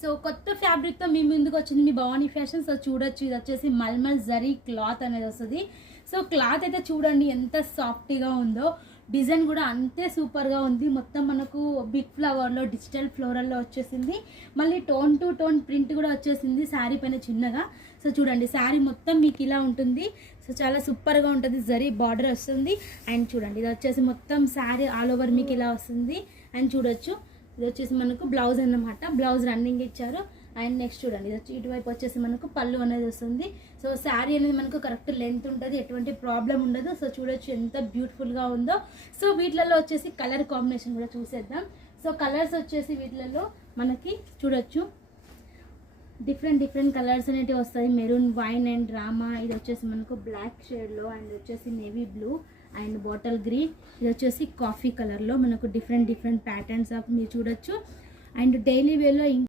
So కొత్త ఫ్యాబ్రిక్తో మీ ముందుకు వచ్చింది మీ భవానీ ఫ్యాషన్. సో చూడొచ్చు, ఇది వచ్చేసి మల్మల్ జరీ క్లాత్ అనేది వస్తుంది. సో క్లాత్ అయితే చూడండి ఎంత సాఫ్ట్గా ఉందో, డిజైన్ కూడా అంతే సూపర్గా ఉంది. మొత్తం మనకు బిగ్ ఫ్లవర్లో డిజిటల్ ఫ్లోరల్లో వచ్చేసింది. మళ్ళీ టోన్ టు టోన్ ప్రింట్ కూడా వచ్చేసింది శారీ పైన చిన్నగా. సో చూడండి శారీ మొత్తం మీకు ఇలా ఉంటుంది. సో చాలా సూపర్గా ఉంటుంది, జరీ బార్డర్ వస్తుంది. అండ్ చూడండి ఇది వచ్చేసి మొత్తం శారీ ఆల్ ఓవర్ మీకు ఇలా వస్తుంది. అండ్ చూడొచ్చు ఇది వచ్చేసి మనకు బ్లౌజ్ అన్నమాట, బ్లౌజ్ రన్నింగ్ ఇచ్చారు. అండ్ నెక్స్ట్ చూడండి ఇది వచ్చి ఇటువైపు వచ్చేసి మనకు పళ్ళు అనేది వస్తుంది. సో శారీ అనేది మనకు కరెక్ట్ లెంత్ ఉంటుంది, ఎటువంటి ప్రాబ్లం ఉండదు. సో చూడొచ్చు ఎంత బ్యూటిఫుల్గా ఉందో. సో వీటిలలో వచ్చేసి కలర్ కాంబినేషన్ కూడా చూసేద్దాం. సో కలర్స్ వచ్చేసి వీటిలలో మనకి చూడొచ్చు డిఫరెంట్ కలర్స్ అనేవి వస్తాయి. Maroon, wine and drama. ఇది వచ్చేసి మనకు బ్లాక్ షేడ్లో, అండ్ వచ్చేసి navy blue and bottle green. ఇది వచ్చేసి కాఫీ కలర్లో మనకు డిఫరెంట్ ప్యాటర్న్స్ ఆఫ్ మీరు చూడొచ్చు. అండ్ డైలీ వేలో